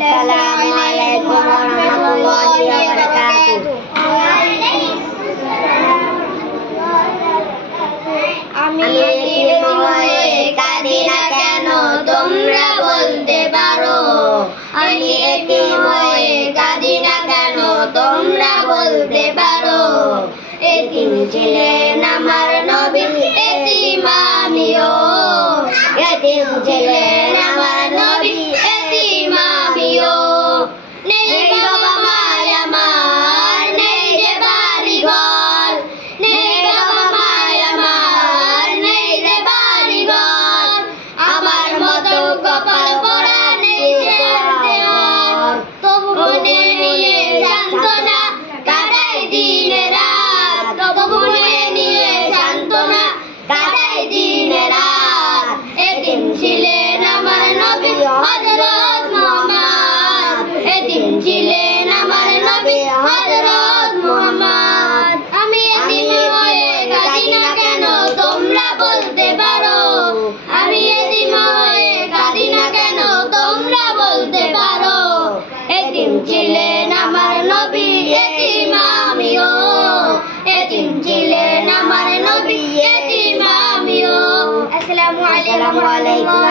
আসসালামু আলাইকুম ওয়া রাহমাতুল্লাহি ওয়া বারাকাতুহু। আমি এতিম হয়ে কাঁদি না কেন তোমরা বলতে পারো, আমি এতিম হয়ে কাঁদি না কেন তোমরা বলতে পারো। এতিম ছিলেন আমার নবী, এতিম আমিও, এতিম ছিলেন আমার নবী, এতিম আমিও। নেই বাবা মায় আমার, নেই যে বাড়ি ঘর, নেই বাবা মায় আমার, নেই যে বাড়ি ঘর। আমার মতো কপাল পড়া নেই যে দেওয়ার, তবু মনে নিয়ে সান্ত্বনা কাটাই দিন রাত, তবু মনে নিয়ে সান্ত্বনা কাটাই দিন রাত। এতিম ছিলেন আমার নবী হযরত মুহাম্মদ, এতিম ছিলেন আমার নবী হযরত মুহাম্মদ। আমি এতিম হয়ে কাঁদি না কেন তোমরা বলতে পারো, আমি এতিম হয়ে কাঁদি না কেন তোমরা বলতে পারো। এতিম ছিলেন আমার নবী, এতিম আমিও, এতিম ছিলেন আমার নবী, এতিম আমিও। আসসালামু আলাইকুম।